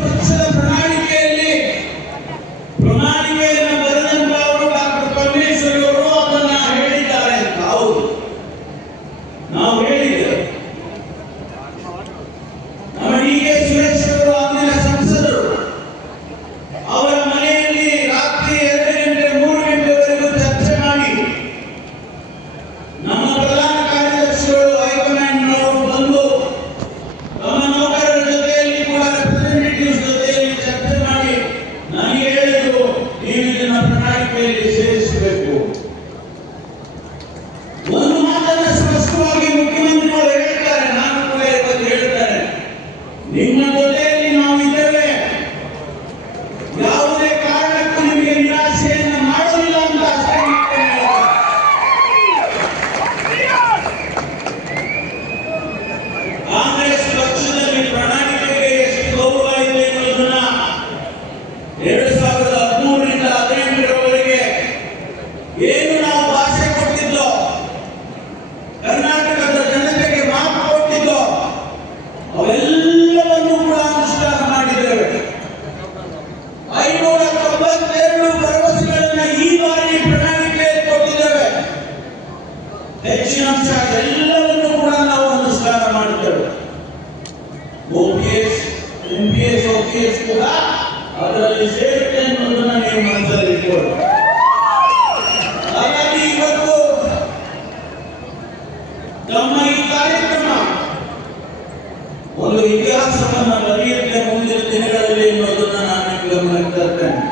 ಪಕ್ಷದ ಪ್ರಣಾಳಿಕೆಯಲ್ಲಿ ಪ್ರಣಾಳಿಕೆಯನ್ನು ಬರೆದಂತವರು ಡಾಕ್ಟರ್ ಪರಮೇಶ್ವರ್ ಅವರು ಅದನ್ನ ಹೇಳಿದ್ದಾರೆ. ಹೌದು, ನಾವು ಹೇಳಿದ್ದೇವೆ. ನಮ್ಮ ಡಿ.ಕೆ. ಸುರೇಶ್ ಅವರು ಅಂದಿನ ಸಂಸದರು ಅವರ ಮನೆಯಲ್ಲಿ ರಾತ್ರಿ 2 ಗಂಟೆ 3 ಗಂಟೆವರೆಗೂ ಚರ್ಚೆ ಮಾಡಿ ನಮ್ಮ ಪ್ರಧಾನ ಕಾರ್ಯದರ್ಶಿಗಳು ಹೈಕಮಾಂಡ್ನವರು ಬಂದು ನಮ್ಮ ನೌಕರರ ಜೊತೆಯಲ್ಲಿ ಕೂಡ ರೆಪ್ರೆಸೆಂಟೇಟಿವ್ಸ್ ಜೊತೆಯಲ್ಲಿ ಚರ್ಚೆ ಮಾಡಿ ನನಗೆ ಹೇಳಿದ್ರು, ನೀವು ಇದನ್ನ ಪ್ರಣಾಳಿಕೆಯಲ್ಲಿ ಸೇರಿಸಬೇಕು. ಒಂದು ಮಾತನ್ನ ಸ್ಪಷ್ಟವಾಗಿ ಮುಖ್ಯಮಂತ್ರಿಗಳು ಹೇಳ್ತಾರೆ, ನಾನು ಕೂಡ ಇವತ್ತು ಹೇಳ್ತಾರೆ, ನಿಮ್ಮ ಜೊತೆಯಲ್ಲಿ ನಾವು ಇದ್ದೇವೆ, ಯಾವುದೇ ಕಾರಣಕ್ಕೂ ನಿಮಗೆ ನಿರಾಶೆಯನ್ನು ಮಾಡೋದಿಲ್ಲ ಅಂತ ಅಷ್ಟೇ ಕಾಂಗ್ರೆಸ್ ಪಕ್ಷದಲ್ಲಿ ಪ್ರಣಾಳಿಕೆಗೆ ಎಷ್ಟು ಗೌರವ ಇದೆ ಅನ್ನೋದನ್ನ 2013ರಿಂದ 2018ರವರೆಗೆ ಏನು ನಾವು ಭಾಷೆ ಕೊಟ್ಟಿದ್ದೋ, ಕರ್ನಾಟಕದ ಜನತೆಗೆ ಮಾತು ಕೊಟ್ಟಿದ್ದೋ, ಅವೆಲ್ಲವನ್ನೂ ಕೂಡ ಅನುಷ್ಠಾನ ಮಾಡಿದ್ದೇವೆ. 592 ಭರವಸೆಗಳನ್ನ ಈ ಬಾರಿ ಪ್ರಣಾಳಿಕೆ ಕೊಟ್ಟಿದ್ದೇವೆ. ಹೆಚ್ಚಿನ ಅಂಶ ಎಲ್ಲವನ್ನೂ ಕೂಡ ನಾವು ಅನುಷ್ಠಾನ ಮಾಡುತ್ತೇವೆ. OPS, MPS, OPS ಕೂಡ ಅದರಲ್ಲಿ ಸೇರುತ್ತೆ ಅನ್ನೋದನ್ನ ನೀವು ಮನಸ್ಸಲ್ಲಿ ಇಟ್ಕೊಳ್ಳಿ. ಹಾಗಾಗಿ ಇವತ್ತು ನಮ್ಮ ಈ ಕಾರ್ಯಕ್ರಮ ಒಂದು ಇತಿಹಾಸವನ್ನು ಬರೆಯುತ್ತೆ ಮುಂದಿನ ದಿನಗಳಲ್ಲಿ ಅನ್ನೋದನ್ನ ನಾನು ಗಮನಕ್ಕೆ ತರ್ತೇನೆ.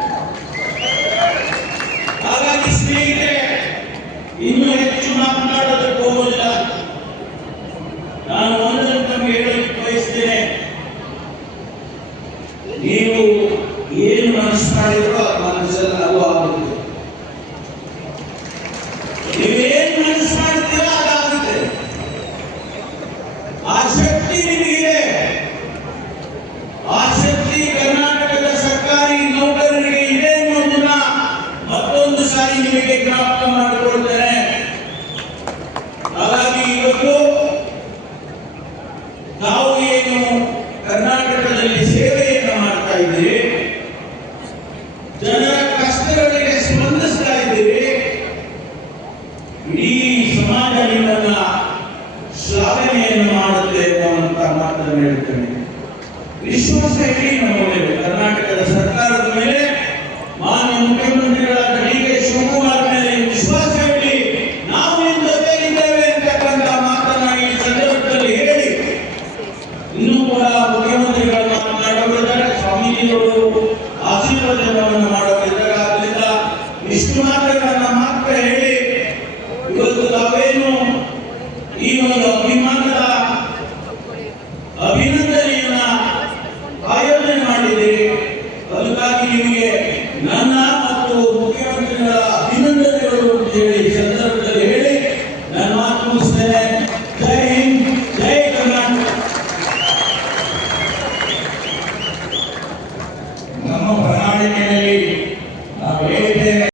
ಹಾಗಾಗಿ ಸ್ನೇಹಿತರೆ, ಇನ್ನೂ ಹೆಚ್ಚು ಮಾತನಾಡೋದಕ್ಕೆ ಹೋಗೋದಿಲ್ಲ. ನಾನು ಒಂದನ್ನು ತಮಗೆ ಹೇಳಲಿಕ್ಕೆ ಬಯಸ್ತೇನೆ, ನೀವು ಏನು ಮನಸ್ಸು ಮಾಡಿದ್ರೋ ಅದು ಮನಸ್ಸಲ್ಲಿ ಅದು ಆಗುತ್ತೆ. ನೀವೇನು ಮನಸ್ಸು ಮಾಡ್ತೀರೋ ಅದಾಗುತ್ತೆ. ಆ ಶಕ್ತಿ ನಿಮಗಿದೆ. ಆ ಶಕ್ತಿ ಕರ್ನಾಟಕದ ಸರ್ಕಾರಿ ನೌಕರರಿಗೆ ಇದೆ ಅನ್ನೋದನ್ನ ಮತ್ತೊಂದು ಸಾರಿ ನಿಮಗೆ ಜ್ಞಾಪಕ ಮಾಡಿಕೊಳ್ತೇನೆ. ಹಾಗಾಗಿ ಇವತ್ತು ನಾವು ಏನು ಕರ್ನಾಟಕದಲ್ಲಿ ಸೇವೆಯನ್ನು ಮಾಡ್ತಾ ಇದ್ದೀರಿ, ಜನರ ಕಷ್ಟಗಳಿಗೆ ಸ್ಪಂದಿಸ್ತಾ ಇದ್ದೀರಿ, ಇಡೀ ಸಮಾಜ ನಿಮ್ಮನ್ನ ಶ್ಲಾಘನೆಯನ್ನು ಮಾಡುತ್ತೆ ಅನ್ನುವಂತ ಮಾತನ್ನು ಹೇಳ್ತೇನೆ. ವಿಶ್ವಾಸ ಇಡಿ ನಮ್ಮ ಮೇಲೆ, ಕರ್ನಾಟಕದ ಸರ್ಕಾರದ ಮೇಲೆ, ಮಾನ್ಯ ಮುಖ್ಯಮಂತ್ರಿಗಳಾದ ಡಿ.ಕೆ. ಶಿವಕುಮಾರ್ ಮೇಲೆ ವಿಶ್ವಾಸ ಇಡಿ. ನಾವು ನಿಮ್ಮ ಜೊತೆ ಇದ್ದೇವೆ ಅಂತಕ್ಕಂಥ ಮಾತನ್ನ ಈ ಸಂದರ್ಭದಲ್ಲಿ ಹೇಳಿ, ಇನ್ನೂ ಕೂಡ ಮುಖ್ಯಮಂತ್ರಿಗಳು ಮಾತನಾಡೋರಿದ್ದಾರೆ, ಸ್ವಾಮೀಜಿಗಳು ಆಶೀರ್ವಚನವನ್ನು ಮಾಡೋರಿದ್ದಾರೆ. ಆದ್ದರಿಂದ ಇಷ್ಟು ಮಾತುಗಳನ್ನ ಮಾತ್ರ ಹೇಳಿ ಇವತ್ತು ತಾವೇನು ಈ ಒಂದು ಅಭಿಮಾನದ ಅಭಿನಂದನೆಯನ್ನ ಆಯೋಜನೆ ಮಾಡಿದ್ದೀರಿ, ಅದಕ್ಕಾಗಿ ನಿಮಗೆ ನನ್ನ